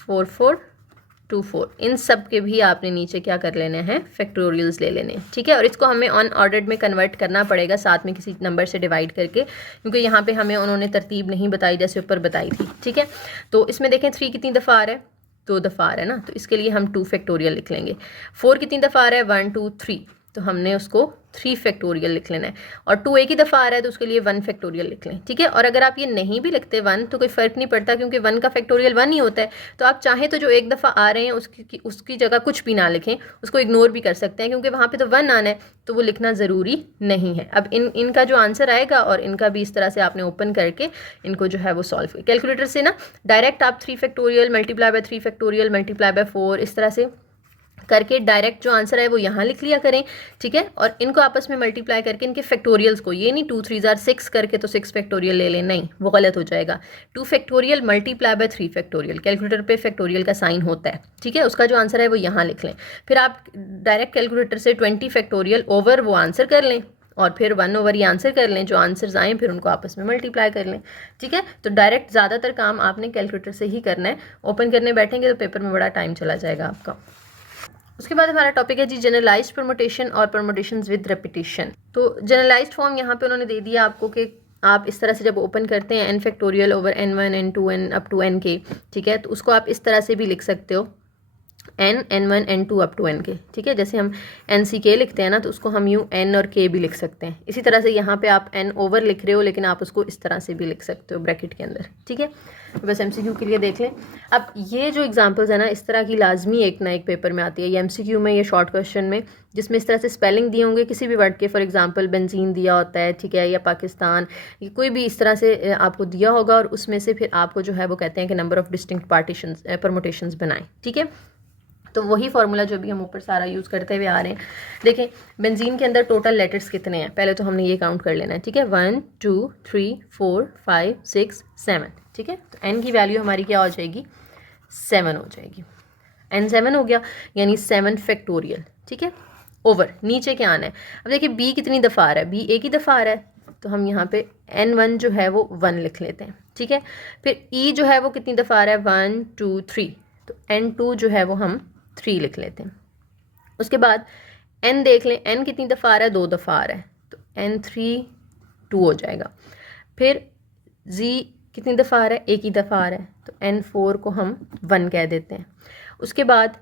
4 4 2 4, इन सब के भी आपने नीचे क्या कर लेने हैं, फैक्टोरियल्स ले लेने हैं। ठीक है, और इसको हमें ऑन ऑर्डर्ड में कन्वर्ट करना पड़ेगा साथ में किसी नंबर से डिवाइड करके, क्योंकि यहाँ पे हमें उन्होंने तरतीब नहीं बताई जैसे ऊपर बताई थी। ठीक है, तो इसमें देखें 3 कितनी दफ़ा आ रहा है, 2 दफ़ा आ रहा है ना, तो इसके लिए हम 2 फैक्टोरियल लिख लेंगे। 4 कितनी दफ़ा आ रहा है, 1 2 3, तो हमने उसको 3 फैक्टोरियल लिख लेना है। और 2 एक ही दफ़ा आ रहा है तो उसके लिए 1 फैक्टोरियल लिख लें। ठीक है, और अगर आप ये नहीं भी लिखते 1 तो कोई फ़र्क नहीं पड़ता, क्योंकि 1 का फैक्टोरियल 1 ही होता है। तो आप चाहें तो जो एक दफ़ा आ रहे हैं उसकी जगह कुछ भी ना लिखें, उसको इग्नोर भी कर सकते हैं, क्योंकि वहाँ पे तो 1 आना है, तो वो लिखना ज़रूरी नहीं है। अब इनका जो आंसर आएगा और इनका भी इस तरह से आपने ओपन करके इनको जो है वो सॉल्व कैलकुलेटर से ना डायरेक्ट आप 3 factorial multiply by 3 factorial multiply by 4 इस तरह से करके डायरेक्ट जो आंसर है वो यहाँ लिख लिया करें। ठीक है, और इनको आपस में मल्टीप्लाई करके इनके फैक्टोरियल्स को, ये नहीं 2 3 6 करके तो 6 फैक्टोरियल ले लें, नहीं, वो गलत हो जाएगा। 2 factorial multiply by 3 factorial, calculator पे फैक्टोरियल का साइन होता है। ठीक है, उसका जो आंसर है वो यहाँ लिख लें। फिर आप डायरेक्ट कैलकुलेटर से 20 फैक्टोरियल ओवर वो आंसर कर लें, और फिर 1 ओवर ये आंसर कर लें, जो आंसर्स आएँ फिर उनको आपस में मल्टीप्लाई कर लें। ठीक है, तो डायरेक्ट ज़्यादातर काम आपने कैलकुलेटर से ही करना है। ओपन करने बैठेंगे तो पेपर में बड़ा टाइम चला जाएगा आपका। उसके बाद हमारा टॉपिक है जी जनरलाइज्ड परमुटेशन और परमुटेशंस विद रेपिटेशन। तो जनरलाइज्ड फॉर्म यहाँ पे उन्होंने दे दिया आपको कि आप इस तरह से जब ओपन करते हैं n factorial over n1 n2 n up to n के, ठीक है, तो उसको आप इस तरह से भी लिख सकते हो, n n1 n2 up to n के। ठीक है, जैसे हम nck लिखते हैं ना, तो उसको हम यूँ n और k भी लिख सकते हैं। इसी तरह से यहाँ पे आप n ओवर लिख रहे हो, लेकिन आप उसको इस तरह से भी लिख सकते हो ब्रैकेट के अंदर। ठीक है, तो बस MCQ के लिए देख लें। अब ये जो एग्जांपल्स है ना, इस तरह की लाजमी एक ना एक पेपर में आती है, ये MCQ में, ये शॉर्ट क्वेश्चन में, जिसमें इस तरह से स्पेलिंग दिए होंगे किसी भी वर्ड के। फॉर एग्जांपल बेंजीन दिया होता है, ठीक है, या पाकिस्तान, ये कोई भी इस तरह से आपको दिया होगा, और उसमें से फिर आपको जो है वो कहते हैं कि number of distinct partitions permutations बनाएं। ठीक है, तो वही फार्मूला जो भी हम ऊपर सारा यूज़ करते हुए आ रहे हैं। देखें बेंजीन के अंदर टोटल लेटर्स कितने हैं, पहले तो हमने ये काउंट कर लेना है। ठीक है, 1 2 3 4 5 6 7। ठीक है, तो n की वैल्यू हमारी क्या हो जाएगी, 7 हो जाएगी। n 7 हो गया, यानी 7 फैक्टोरियल। ठीक है, ओवर नीचे क्या आना है। अब देखिए b कितनी दफ़ा आ रहा है, b एक ही दफ़ा आ रहा है, तो हम यहाँ पे n1 जो है वो 1 लिख लेते हैं। ठीक है, फिर e जो है वो कितनी दफ़ा आ रहा है, 1 2 3, तो n2 जो है वो हम 3 लिख लेते हैं। उसके बाद n देख लें, n कितनी दफ़ा आ रहा है, 2 दफ़ा आ रहा है, तो n3 2 हो जाएगा। फिर z कितनी दफ़ा आ रहा है, एक ही दफ़ा आ रहा है, तो n4 को हम 1 कह देते हैं। उसके बाद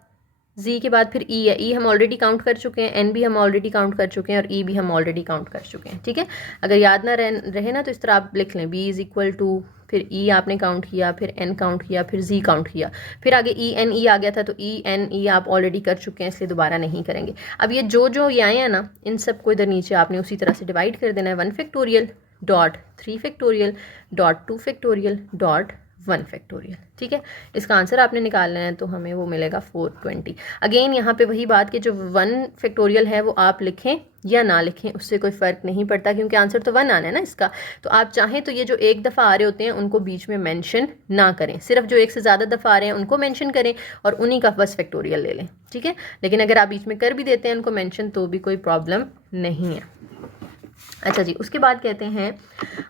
z के बाद फिर e है, e हम ऑलरेडी काउंट कर चुके हैं, n भी हम ऑलरेडी काउंट कर चुके हैं, और e भी हम ऑलरेडी काउंट कर चुके हैं। ठीक है, अगर याद ना रहे ना, तो इस तरह आप लिख लें, b इज़ इक्वल टू, फिर e आपने काउंट किया, फिर n काउंट किया, फिर z काउंट किया, फिर आगे e n e आ गया था, तो e n e आप ऑलरेडी कर चुके हैं, इसलिए दोबारा नहीं करेंगे। अब ये जो ये आए हैं ना, इन सब को इधर नीचे आपने उसी तरह से डिवाइड कर देना है, 1 factorial dot 3 factorial dot 2 factorial dot 1 factorial. ठीक है, इसका आंसर आपने निकालना है, तो हमें वो मिलेगा 420। अगेन यहाँ पे वही बात कि जो 1 फैक्टोरियल है वो आप लिखें या ना लिखें, उससे कोई फ़र्क नहीं पड़ता, क्योंकि आंसर तो 1 आना है ना इसका। तो आप चाहें तो ये जो एक दफ़ा आ रहे होते हैं उनको बीच में मेंशन ना करें, सिर्फ जो एक से ज़्यादा दफ़ा आ रहे हैं उनको मेंशन करें, और उन्हीं का बस फैक्टोरियल ले लें। ठीक है, लेकिन अगर आप बीच में कर भी देते हैं उनको मेंशन, तो भी कोई प्रॉब्लम नहीं है। अच्छा जी, उसके बाद कहते हैं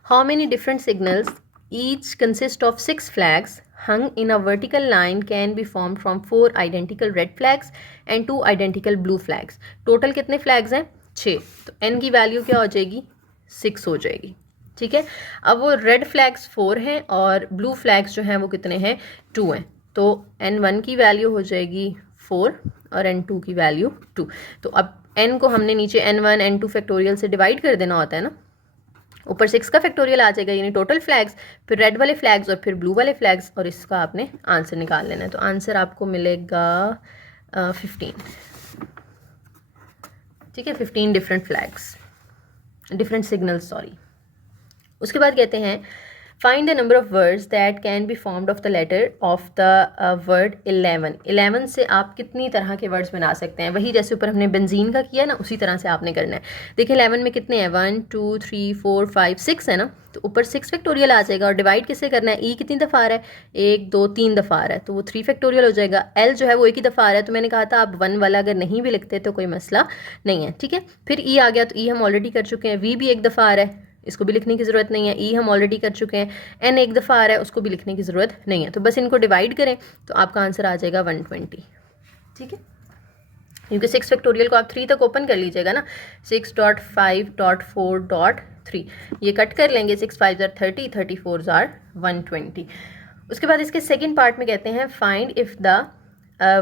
how many different signals each consist of 6 flags hung in a vertical line can be formed from 4 identical red flags and 2 identical blue flags. Total कितने फ्लैग्स हैं, 6, तो n की वैल्यू क्या हो जाएगी, 6 हो जाएगी। ठीक है, अब वो रेड फ्लैग्स 4 हैं और ब्लू फ्लैग्स जो हैं वो कितने हैं, 2 हैं, तो n1 की वैल्यू हो जाएगी 4 और n2 की वैल्यू 2। तो अब n को हमने नीचे n1 n2 फैक्टोरियल से डिवाइड कर देना होता है ना, ऊपर 6 का फैक्टोरियल आ जाएगा, यानी टोटल फ्लैग्स, फिर रेड वाले फ्लैग्स और फिर ब्लू वाले फ्लैग्स, और इसका आपने आंसर निकाल लेना है। तो आंसर आपको मिलेगा 15। ठीक है, 15 different flags, different signals, sorry. उसके बाद कहते हैं find the number of words that can be formed of the letter of the word 11। 11 से आप कितनी तरह के वर्ड्स बना सकते हैं, वही जैसे ऊपर हमने बेंजीन का किया ना, उसी तरह से आपने करना है। देखिए 11 में कितने हैं, 1 2 3 4 5 6 है ना, तो ऊपर 6 फैक्टोरियल आ जाएगा। और डिवाइड किससे करना है, ई कितनी दफ़ा आ रहा है, 1 2 3 दफ़ा आ रहा है, तो वो 3 फैक्टोरियल हो जाएगा। एल जो है वो एक ही दफ़ा आ रहा है, तो मैंने कहा था आप 1 वाला अगर नहीं भी लिखते तो कोई मसला नहीं है, ठीक है। फिर ई आ गया, तो ई हम ऑलरेडी कर चुके हैं। वी भी एक दफ़ा आ रहा है, इसको भी लिखने की ज़रूरत नहीं है। ई हम ऑलरेडी कर चुके हैं। एन एक दफ़ा आ रहा है, उसको भी लिखने की ज़रूरत नहीं है। तो बस इनको डिवाइड करें तो आपका आंसर आ जाएगा 120, ठीक है। क्योंकि 6 फैक्टोरियल को आप 3 तक ओपन कर लीजिएगा ना, 6.5.4.3 ये कट कर लेंगे, 6 5 ज़ार 30, 34 ज़ार 120। उसके बाद इसके सेकेंड पार्ट में कहते हैं find if the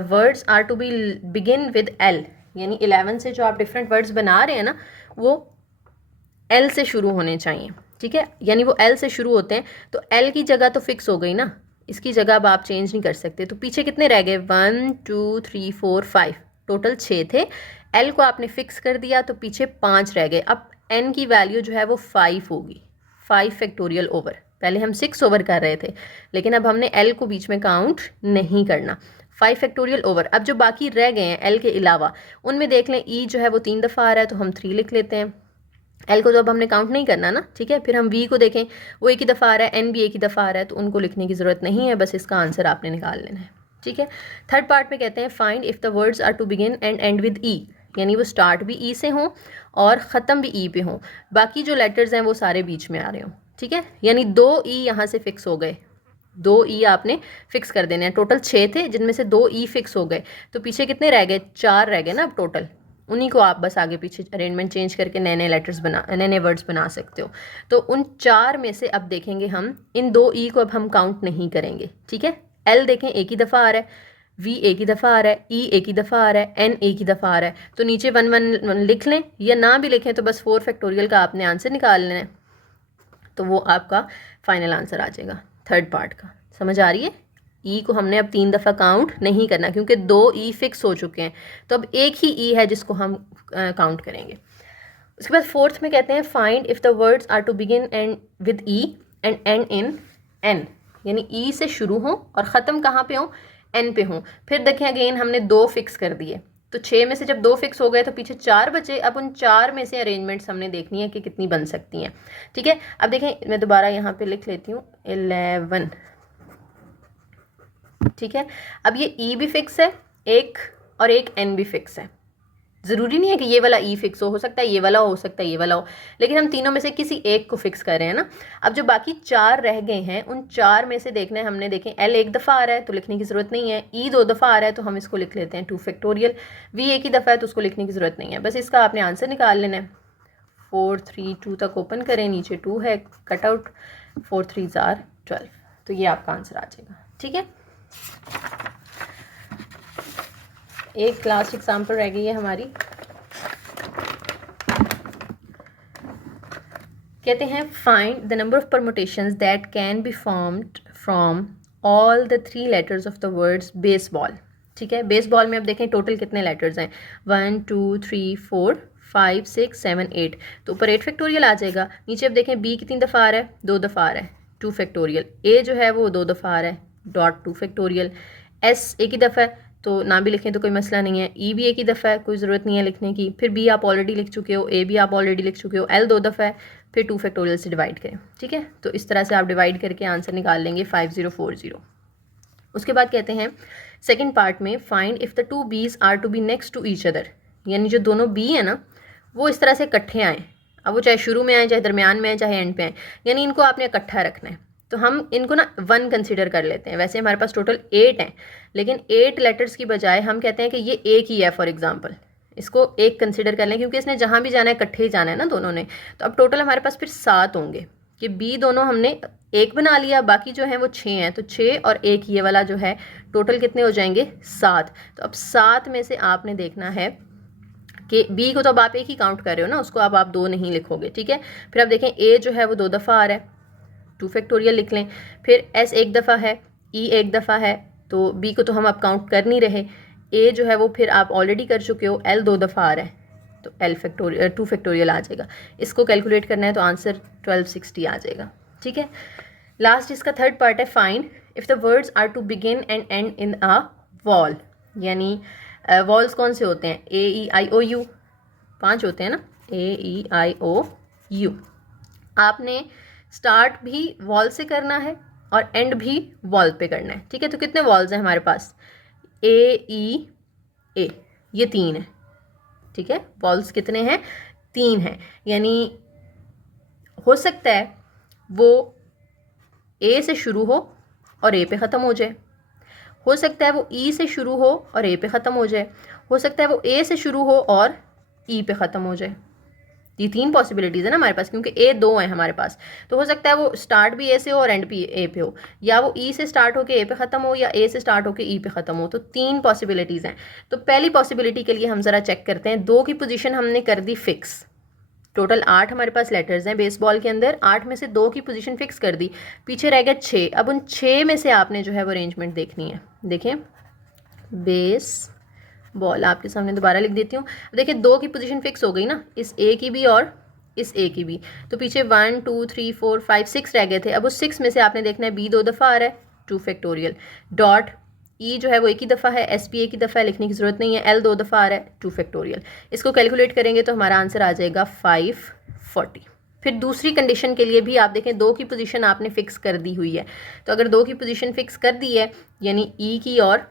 words are to be begin with L, यानी 11 से जो आप डिफरेंट वर्ड्स बना रहे हैं ना वो एल से शुरू होने चाहिए, ठीक है। यानी वो एल से शुरू होते हैं, तो एल की जगह तो फिक्स हो गई ना, इसकी जगह अब आप चेंज नहीं कर सकते। तो पीछे कितने रह गए, 1 2 3 4 5, टोटल 6 थे। एल को आपने फिक्स कर दिया तो पीछे 5 रह गए। अब एन की वैल्यू जो है वो 5 होगी, 5 फैक्टोरियल ओवर। पहले हम 6 ओवर कर रहे थे, लेकिन अब हमने एल को बीच में काउंट नहीं करना, 5 फैक्टोरियल ओवर। अब जो बाकी रह गए हैं एल के अलावा, उनमें देख लें ई जो है वो 3 दफ़ा आ रहा है, तो हम 3 लिख लेते हैं। एल को तो अब हमने काउंट नहीं करना ना, ठीक है। फिर हम वी को देखें, वो एक ही दफ़ा आ रहा है, एन भी एक ही दफ़ा आ रहा है, तो उनको लिखने की ज़रूरत नहीं है, बस इसका आंसर आपने निकाल लेना है, ठीक है। थर्ड पार्ट में कहते हैं find if the words are to begin and end with E, यानी वो स्टार्ट भी ई से हों और ख़त्म भी ई पे हों, बाकी जो लेटर्स हैं वो सारे बीच में आ रहे हों, ठीक है। यानी 2 ई यहाँ से फिक्स हो गए, 2 ई आपने फिक्स कर देने हैं। टोटल 6 थे, जिनमें से 2 ई फिक्स हो गए, तो पीछे कितने रह गए, 4 रह गए ना अब टोटल। उन्हीं को आप बस आगे पीछे अरेंजमेंट चेंज करके नए नए लेटर्स बना, नए नए वर्ड्स बना सकते हो। तो उन 4 में से अब देखेंगे हम, इन 2 ई को अब हम काउंट नहीं करेंगे, ठीक है। एल देखें एक ही दफ़ा आ रहा है, वी एक ही दफ़ा आ रहा है, ई एक ही दफ़ा आ रहा है, एन एक ही दफ़ा आ रहा है, तो नीचे 1 1 लिख लें या ना भी लिखें, तो बस 4 फैक्टोरियल का आपने आंसर निकाल लेना है, तो वो आपका फाइनल आंसर आ जाएगा थर्ड पार्ट का। समझ आ रही है, ई को हमने अब 3 दफ़ा काउंट नहीं करना, क्योंकि 2 ई फिक्स हो चुके हैं, तो अब एक ही ई है जिसको हम काउंट करेंगे। उसके बाद फोर्थ में कहते हैं find if the words are to begin and with E and end in N, यानी ई से शुरू हों और ख़त्म कहाँ पे हों, एन पे हों। फिर देखें अगेन हमने 2 फिक्स कर दिए, तो 6 में से जब 2 फिक्स हो गए तो पीछे 4 बचे। अब उन 4 में से अरेंजमेंट्स हमने देखनी है कि कितनी बन सकती हैं, ठीक है। अब देखें मैं दोबारा यहाँ पे लिख लेती हूँ 11, ठीक है। अब ये ई भी फिक्स है एक, और एक एन भी फिक्स है। ज़रूरी नहीं है कि ये वाला ई फिक्स हो सकता है ये वाला हो सकता है ये वाला हो, लेकिन हम तीनों में से किसी एक को फिक्स कर रहे हैं ना। अब जो बाकी 4 रह गए हैं, उन 4 में से देखना है हमने, देखें एल एक दफ़ा आ रहा है तो लिखने की ज़रूरत नहीं है, ई 2 दफ़ा आ रहा है तो हम इसको लिख लेते हैं 2 फैक्टोरियल, वी एक ही दफ़ा है तो उसको लिखने की ज़रूरत नहीं है, बस इसका आपने आंसर निकाल लेना है। 4 3 2 तक ओपन करें, नीचे 2 है, कट आउट, 4 3 ज़ार 12, तो ये आपका आंसर आ जाएगा, ठीक है। एक लास्ट एग्जाम्पल रह गई है हमारी, कहते हैं find the number of permutations that can be formed from all the 3 letters of the words baseball, ठीक है। बेसबॉल में अब देखें टोटल कितने लेटर्स हैं, 1 2 3 4 5 6 7 8, तो ऊपर 8 फैक्टोरियल आ जाएगा। नीचे अब देखें बी कितनी दफ़ा आ रहा है, 2 दफ़ा आ रहा है, 2 फैक्टोरियल। ए जो है वो 2 दफ़ा आ रहा है, डॉट 2 फैक्टोरियल। एस एक ही दफ़ा है तो ना भी लिखें तो कोई मसला नहीं है। ई भी एक ही दफ़ा है, कोई ज़रूरत नहीं है लिखने की। फिर बी आप ऑलरेडी लिख चुके हो, ए भी आप ऑलरेडी लिख चुके हो, एल 2 दफ़ा है, फिर 2 फैक्टोरियल से डिवाइड करें, ठीक है। तो इस तरह से आप डिवाइड करके आंसर निकाल लेंगे 5040। उसके बाद कहते हैं सेकेंड पार्ट में find if the 2 B's are to be next to each other, यानी जो दोनों बी है ना वो इस तरह से इकट्ठे आएँ, अब वो चाहे शुरू में आए, चाहे दरमियान में आए, चाहे एंड पे आए, यानी इनको आपने इकट्ठा रखना है। तो हम इनको ना 1 कंसिडर कर लेते हैं। वैसे हमारे पास टोटल 8 हैं, लेकिन 8 लेटर्स की बजाय हम कहते हैं कि ये एक ही है, फॉर एग्जांपल इसको एक कंसिडर कर लें, क्योंकि इसने जहाँ भी जाना है इकट्ठे ही जाना है ना दोनों ने। तो अब टोटल हमारे पास फिर 7 होंगे कि बी दोनों हमने एक बना लिया, बाकी जो है वो 6 हैं, तो 6 और 1 ये वाला जो है टोटल कितने हो जाएंगे, 7। तो अब 7 में से आपने देखना है कि बी को तो अब आप एक ही काउंट कर रहे हो ना, उसको अब आप 2 नहीं लिखोगे, ठीक है। फिर अब देखें ए जो है वो 2 दफ़ा आ रहा है, 2 फैक्टोरियल लिख लें। फिर एस एक दफ़ा है, ई एक दफ़ा है, तो बी को तो हम अब काउंट कर नहीं रहे। ए जो है वो फिर आप ऑलरेडी कर चुके हो, एल 2 दफ़ा आ रहा है, तो एल फैक्टोरियल 2 फैक्टोरियल आ जाएगा। इसको कैलकुलेट करना है तो आंसर 1260 आ जाएगा, ठीक है। लास्ट इसका थर्ड पार्ट है find if the words are to begin and end in a vowel, यानी वॉल्स कौन से होते हैं, ए ई आई ओ यू, 5 होते हैं ना, ए ई आई ओ यू। आपने स्टार्ट भी वॉल से करना है और एंड भी वॉल पे करना है, ठीक है। तो कितने वॉल्स हैं हमारे पास, ए ई ए, ये 3 है, ठीक है। वॉल्स कितने हैं, 3 हैं, यानी हो सकता है वो ए से शुरू हो और ए पे ख़त्म हो जाए, हो सकता है वो ई से शुरू हो और ए पे ख़त्म हो जाए, हो सकता है वो ए से शुरू हो और ई पे ख़त्म हो जाए। ये 3 पॉसिबिलिटीज़ है ना हमारे पास, क्योंकि ए 2 है हमारे पास। तो हो सकता है वो स्टार्ट भी ए से हो और एंड भी ए पे हो, या वो ई से स्टार्ट होकर ए पे ख़त्म हो, या ए से स्टार्ट होकर ई पे ख़त्म हो। तो 3 पॉसिबिलिटीज़ हैं। तो पहली पॉसिबिलिटी के लिए हम ज़रा चेक करते हैं। 2 की पोजीशन हमने कर दी फिक्स, टोटल 8 हमारे पास लेटर्स हैं बेसबॉल के अंदर, 8 में से 2 की पोजीशन फिक्स कर दी, पीछे रह गए 6। अब उन 6 में से आपने जो है वो अरेंजमेंट देखनी है। देखिए बेस बॉल आपके सामने दोबारा लिख देती हूँ। देखिए 2 की पोजीशन फिक्स हो गई ना, इस ए की भी और इस ए की भी। तो पीछे 1 2 3 4 5 6 रह गए थे। अब उस 6 में से आपने देखना है बी 2 दफ़ा आ रहा है, 2 फैक्टोरियल, डॉट ई जो है वो एक ही दफ़ा है, एस पी एक ही दफ़ा है, लिखने की ज़रूरत नहीं है, एल 2 दफ़ा आ रहा है, 2 फैक्टोरियल। इसको कैलकुलेट करेंगे तो हमारा आंसर आ जाएगा 540। फिर दूसरी कंडीशन के लिए भी आप देखें 2 की पोजीशन आपने फिक्स कर दी हुई है। तो अगर 2 की पोजीशन फिक्स कर दी है, यानी ई की और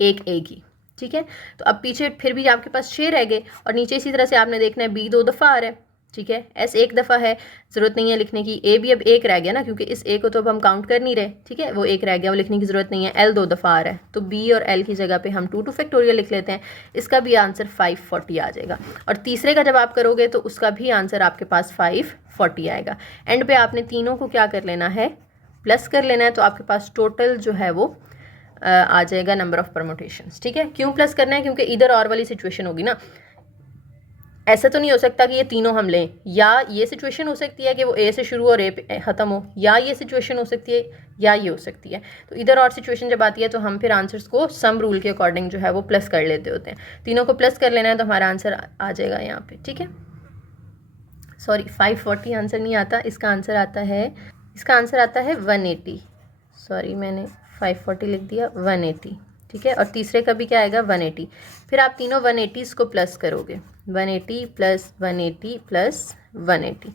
एक ए की, ठीक है। तो अब पीछे फिर भी आपके पास 6 रह गए, और नीचे इसी तरह से आपने देखना है बी 2 दफ़ा आ रहा है, ठीक है, एस 1 दफ़ा है, ज़रूरत नहीं है लिखने की, ए भी अब 1 रह गया ना, क्योंकि इस ए को तो अब हम काउंट कर नहीं रहे, ठीक है, वो 1 रह गया, वो लिखने की ज़रूरत नहीं है। एल 2 दफ़ा आ रहा है, तो बी और एल की जगह पे हम 2 फैक्टोरियल लिख लेते हैं। इसका भी आंसर 540 आ जाएगा। और तीसरे का जब आप करोगे तो उसका भी आंसर आपके पास 540 आएगा। एंड पे आपने तीनों को क्या कर लेना है, प्लस कर लेना है, तो आपके पास टोटल जो है वो आ जाएगा नंबर ऑफ परमुटेशंस, ठीक है। क्यों प्लस करना है, क्योंकि इधर और वाली सिचुएशन होगी ना, ऐसा तो नहीं हो सकता कि ये तीनों हम लें, या ये सिचुएशन हो सकती है कि वो ए से शुरू और ए पे ख़त्म हो, या ये सिचुएशन हो सकती है, या ये हो सकती है। तो इधर और सिचुएशन जब आती है तो हम फिर आंसर्स को सम रूल के अकॉर्डिंग जो है वो प्लस कर लेते होते हैं। तीनों को प्लस कर लेना है तो हमारा आंसर आ जाएगा यहाँ पे, ठीक है। सॉरी 540 आंसर नहीं आता, इसका आंसर आता है, इसका आंसर आता है 180। सॉरी मैंने 540 लिख दिया, 180, ठीक है। और तीसरे का भी क्या आएगा, 180। फिर आप तीनों 180s को प्लस करोगे, 180 प्लस 180 प्लस 180,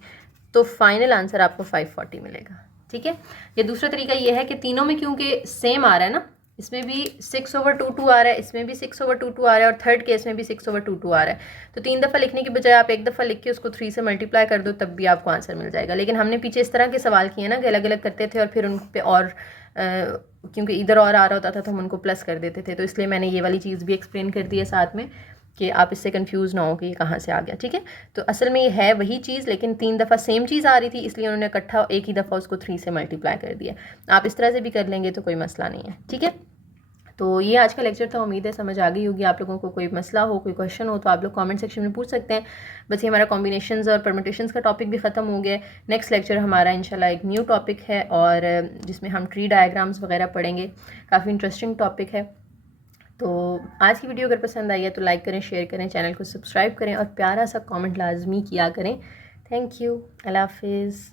तो फाइनल आंसर आपको 540 मिलेगा, ठीक है। ये दूसरा तरीका ये है कि तीनों में क्योंकि सेम आ रहा है ना, इसमें भी 6/22 आ रहा है, इसमें भी 6/22 आ रहा है, और थर्ड केस में भी 6/22 आ रहा है। तो 3 दफ़ा लिखने की बजाय आप 1 दफ़ा लिख के उसको 3 से मल्टीप्लाई कर दो, तब भी आपको आंसर मिल जाएगा। लेकिन हमने पीछे इस तरह के सवाल किए ना कि अलग अलग करते थे और फिर उन पे और क्योंकि इधर और आ रहा होता था तो हम उनको प्लस कर देते थे, तो इसलिए मैंने ये वाली चीज़ भी एक्सप्लेन कर दी है साथ में, कि आप इससे कंफ्यूज ना हो कि ये कहाँ से आ गया, ठीक है। तो असल में ये है वही चीज़, लेकिन 3 दफ़ा सेम चीज़ आ रही थी, इसलिए उन्होंने इकट्ठा एक ही दफ़ा उसको 3 से मल्टीप्लाई कर दिया। आप इस तरह से भी कर लेंगे तो कोई मसला नहीं है, ठीक है। तो ये आज का लेक्चर था, उम्मीद है समझ आ गई होगी आप लोगों को। कोई मसला हो, कोई क्वेश्चन हो तो आप लोग कमेंट सेक्शन में पूछ सकते हैं। बस ये हमारा कॉम्बिनेशंस और परम्यूटेशंस का टॉपिक भी ख़त्म हो गया। नेक्स्ट लेक्चर हमारा इंशाल्लाह एक न्यू टॉपिक है, और जिसमें हम ट्री डायग्राम्स वगैरह पढ़ेंगे। काफ़ी इंटरेस्टिंग टॉपिक है। तो आज की वीडियो अगर पसंद आई है तो लाइक करें, शेयर करें, चैनल को सब्सक्राइब करें, और प्यारा सा कॉमेंट लाजमी किया करें। थैंक यू, अल्लाह हाफिज़।